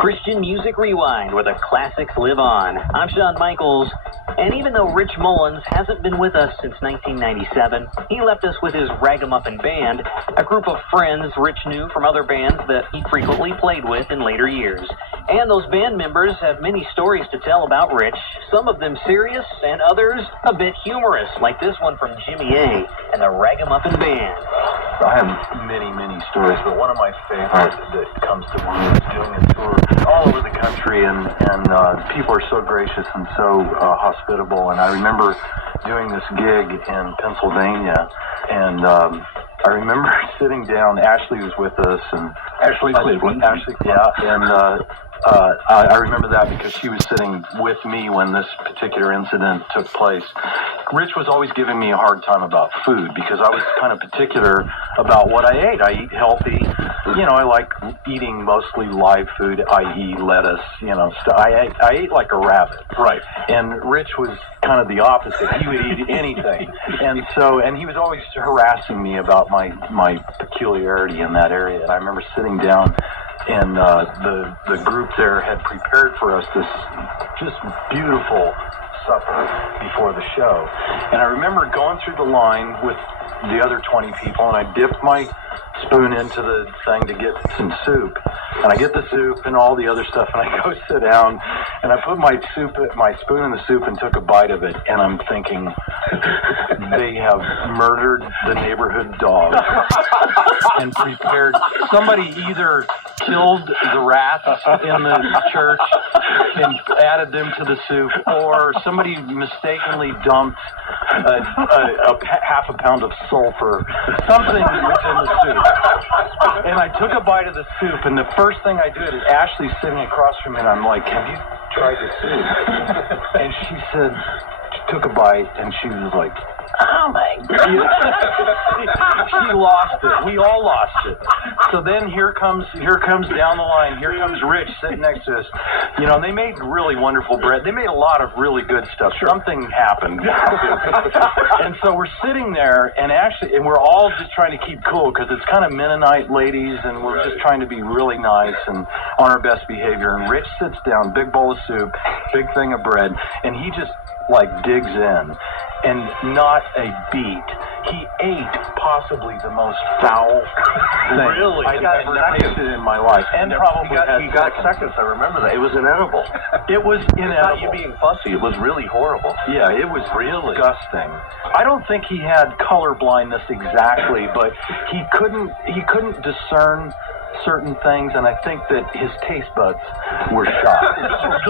Christian Music Rewind, where the classics live on. I'm Shawn Michaels, and even though Rich Mullins hasn't been with us since 1997, he left us with his Ragamuffin Band, a group of friends Rich knew from other bands that he frequently played with in later years. And those band members have many stories to tell about Rich, some of them serious and others a bit humorous, like this one from Jimmy A. and the Ragamuffin Band. I have many stories, but one of my favorites that comes to mind is doing a tour all over the country, and people are so gracious and so hospitable. And I remember doing this gig in Pennsylvania, and I remember sitting down. Ashley was with us, and Ashley Cleveland. Ashley, yeah, and I remember that because she was sitting with me when this particular incident took place. Rich was always giving me a hard time about food because I was kind of particular about what I ate. I eat healthy. You know, I like eating mostly live food, i.e. lettuce, you know. So I ate like a rabbit. Right. And Rich was kind of the opposite. He would eat anything. And he was always harassing me about my peculiarity in that area. And I remember sitting down, and the group there had prepared for us this just beautiful supper before the show. And I remember going through the line with the other 20 people, and I dipped my spoon into the thing to get some soup. And I get the soup and all the other stuff, and I go sit down, and I put my spoon in the soup and took a bite of it, and I'm thinking, they have murdered the neighborhood dog and prepared. Somebody either killed the rats in the church and added them to the soup, or somebody mistakenly dumped half a pound of sulfur. Something was in the soup. And I took a bite of the soup, and the first thing I did is Ashley's sitting across from me, and I'm like, have you tried the soup? And she said, she took a bite, and she was like, oh my God. She lost it. We all lost it. So then here comes down the line, here comes Rich sitting next to us. You know, they made really wonderful bread. They made a lot of really good stuff. Something happened. And so we're sitting there, and we're all just trying to keep cool because it's kind of Mennonite ladies, and we're just trying to be really nice and on our best behavior. And Rich sits down, big bowl of soup, big thing of bread, and he just like digs in. And not a beat. He ate possibly the most foul thing I've ever tasted in my life. And probably he got seconds. I remember that. It was inedible. It was inedible. It's not you being fussy. It was really horrible. Yeah, it was really disgusting. I don't think he had color blindness exactly, but he couldn't discern certain things, and I think that his taste buds were shot.